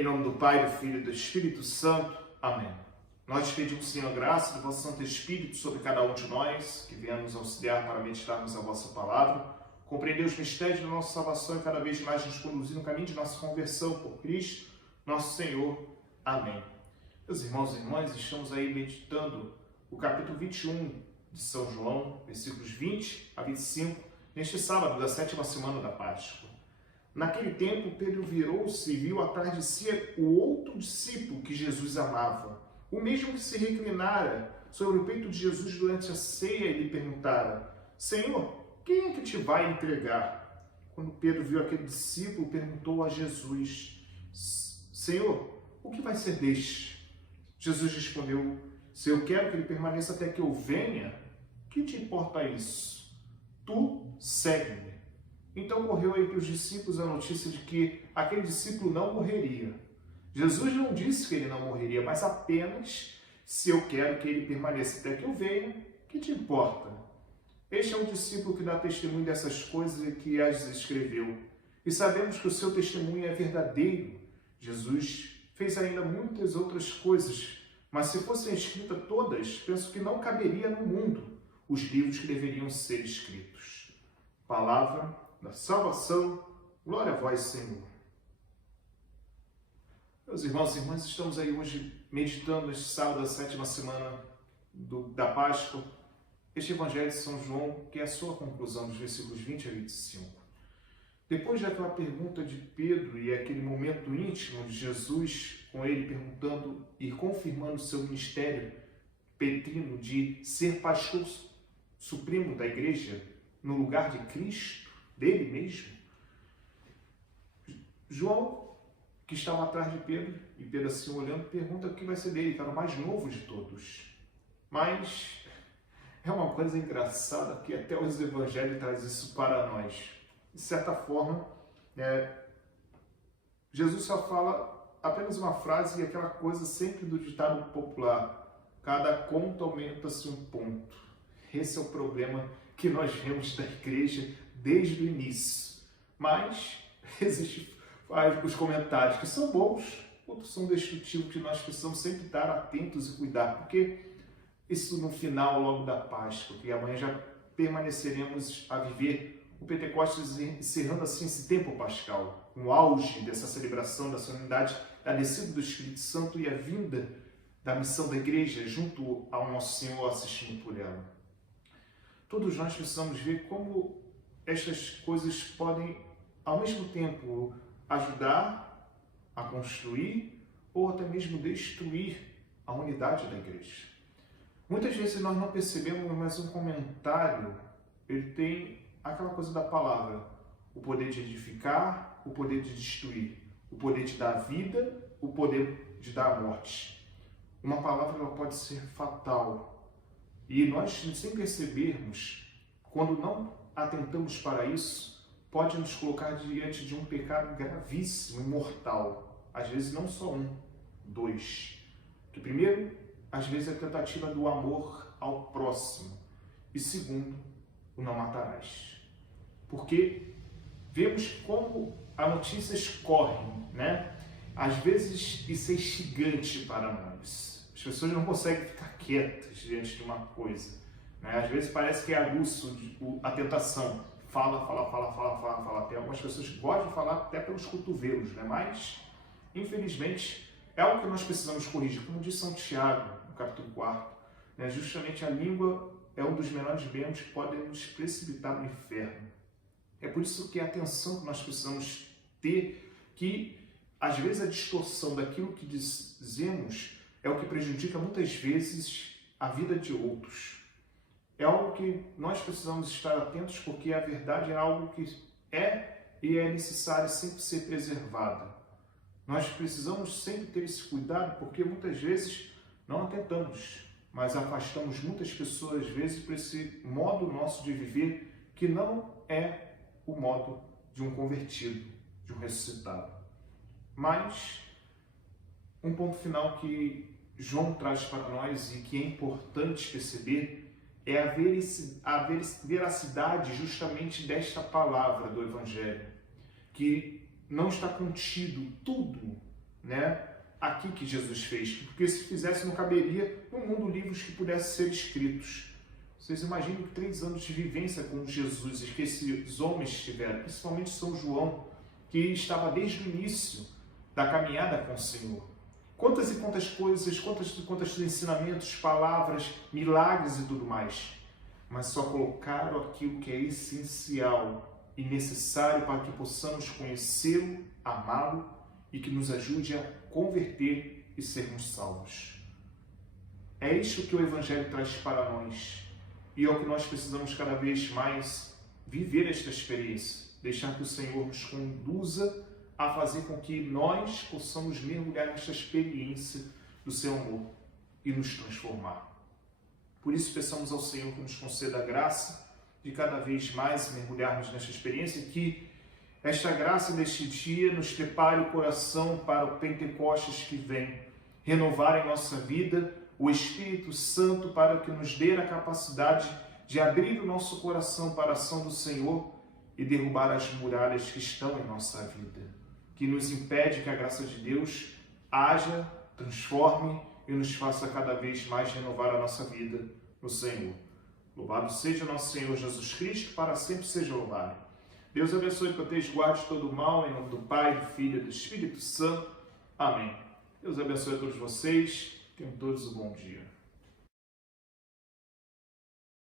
Em nome do Pai, do Filho e do Espírito Santo. Amém. Nós te pedimos, Senhor, a graça do vosso Santo Espírito sobre cada um de nós, que venha nos auxiliar para meditarmos a vossa palavra, compreender os mistérios da nossa salvação e cada vez mais nos conduzir no caminho de nossa conversão por Cristo, nosso Senhor. Amém. Meus irmãos e irmãs, estamos aí meditando o capítulo 21 de São João, versículos 20 a 25, neste sábado da 7ª semana da Páscoa. Naquele tempo, Pedro virou-se e viu atrás de si o outro discípulo que Jesus amava, o mesmo que se reclinara sobre o peito de Jesus durante a ceia e lhe perguntara: Senhor, quem é que te vai entregar? Quando Pedro viu aquele discípulo, perguntou a Jesus: Senhor, o que vai ser deste? Jesus respondeu: se eu quero que ele permaneça até que eu venha, que te importa isso? Tu segue-me. Então correu entre os discípulos a notícia de que aquele discípulo não morreria. Jesus não disse que ele não morreria, mas apenas: se eu quero que ele permaneça até que eu venha, que te importa? Este é um discípulo que dá testemunho dessas coisas e que as escreveu. E sabemos que o seu testemunho é verdadeiro. Jesus fez ainda muitas outras coisas, mas se fossem escritas todas, penso que não caberia no mundo os livros que deveriam ser escritos. Palavra da salvação, glória a vós, Senhor. Meus irmãos e irmãs, estamos aí hoje meditando neste sábado da 7ª semana da Páscoa, este Evangelho de São João, que é a sua conclusão, dos versículos 20 a 25. Depois daquela pergunta de Pedro e aquele momento íntimo de Jesus com ele perguntando e confirmando o seu ministério petrino de ser pastor supremo da igreja no lugar de Cristo, dele mesmo, João, que estava atrás de Pedro, e Pedro assim olhando, pergunta o que vai ser dele, que era o mais novo de todos. Mas é uma coisa engraçada que até os evangelhos trazem isso para nós. De certa forma, Jesus só fala apenas uma frase e aquela coisa sempre do ditado popular: cada conto aumenta-se um ponto. Esse é o problema que nós vemos da igreja desde o início. Mas existem os comentários que são bons, outros são destrutivos, que nós precisamos sempre estar atentos e cuidar, porque isso no final, logo da Páscoa, que amanhã já permaneceremos a viver o Pentecostes, encerrando assim esse tempo pascal, o auge dessa celebração da solenidade, a descida do Espírito Santo e a vinda da missão da igreja junto ao nosso Senhor, assistindo por ela. Todos nós precisamos ver como estas coisas podem, ao mesmo tempo, ajudar a construir ou até mesmo destruir a unidade da igreja. Muitas vezes nós não percebemos, mas um comentário, ele tem aquela coisa da palavra: o poder de edificar, o poder de destruir, o poder de dar vida, o poder de dar a morte. Uma palavra ela pode ser fatal. E nós, sem percebermos, quando não atentamos para isso, pode nos colocar diante de um pecado gravíssimo e mortal. Às vezes não só um, dois. Que primeiro, às vezes é a tentativa do amor ao próximo. E segundo, o não matarás. Porque vemos como as notícias correm, né? Às vezes isso é instigante para nós. As pessoas não conseguem ficar quietas diante de uma coisa, né? Às vezes parece que é aguço a tentação. Fala. Tem algumas pessoas que gostam de falar até pelos cotovelos, né? Mas, infelizmente, é algo que nós precisamos corrigir. Como diz São Tiago, no capítulo 4, né? Justamente a língua é um dos menores bens que podem nos precipitar no inferno. É por isso que a atenção que nós precisamos ter, que às vezes a distorção daquilo que dizemos é o que prejudica muitas vezes a vida de outros. É algo que nós precisamos estar atentos, porque a verdade é algo que é e é necessário sempre ser preservada. Nós precisamos sempre ter esse cuidado, porque muitas vezes não atentamos, mas afastamos muitas pessoas, às vezes, por esse modo nosso de viver, que não é o modo de um convertido, de um ressuscitado. Mas um ponto final que João traz para nós e que é importante perceber é a veracidade justamente desta palavra do Evangelho, que não está contido tudo né, aqui que Jesus fez, porque se fizesse não caberia no mundo livros que pudessem ser escritos. Vocês imaginam que 3 anos de vivência com Jesus que esses homens tiveram, principalmente São João, que estava desde o início da caminhada com o Senhor. Quantas e quantas coisas, quantos ensinamentos, palavras, milagres e tudo mais. Mas só colocaram aquilo que é essencial e necessário para que possamos conhecê-lo, amá-lo e que nos ajude a converter e sermos salvos. É isto que o Evangelho traz para nós. E é o que nós precisamos cada vez mais viver esta experiência. Deixar que o Senhor nos conduza a fazer com que nós possamos mergulhar nesta experiência do seu amor e nos transformar. Por isso, peçamos ao Senhor que nos conceda a graça de cada vez mais mergulharmos nesta experiência e que esta graça neste dia nos prepare o coração para o Pentecostes que vem, renovar em nossa vida o Espírito Santo para que nos dê a capacidade de abrir o nosso coração para a ação do Senhor e derrubar as muralhas que estão em nossa vida, que nos impede que a graça de Deus haja, transforme e nos faça cada vez mais renovar a nossa vida no Senhor. Louvado seja nosso Senhor Jesus Cristo, para sempre seja louvado. Deus abençoe, proteja e guarde todo o mal, em nome do Pai, do Filho e do Espírito Santo. Amém. Deus abençoe a todos vocês. Tenham todos um bom dia.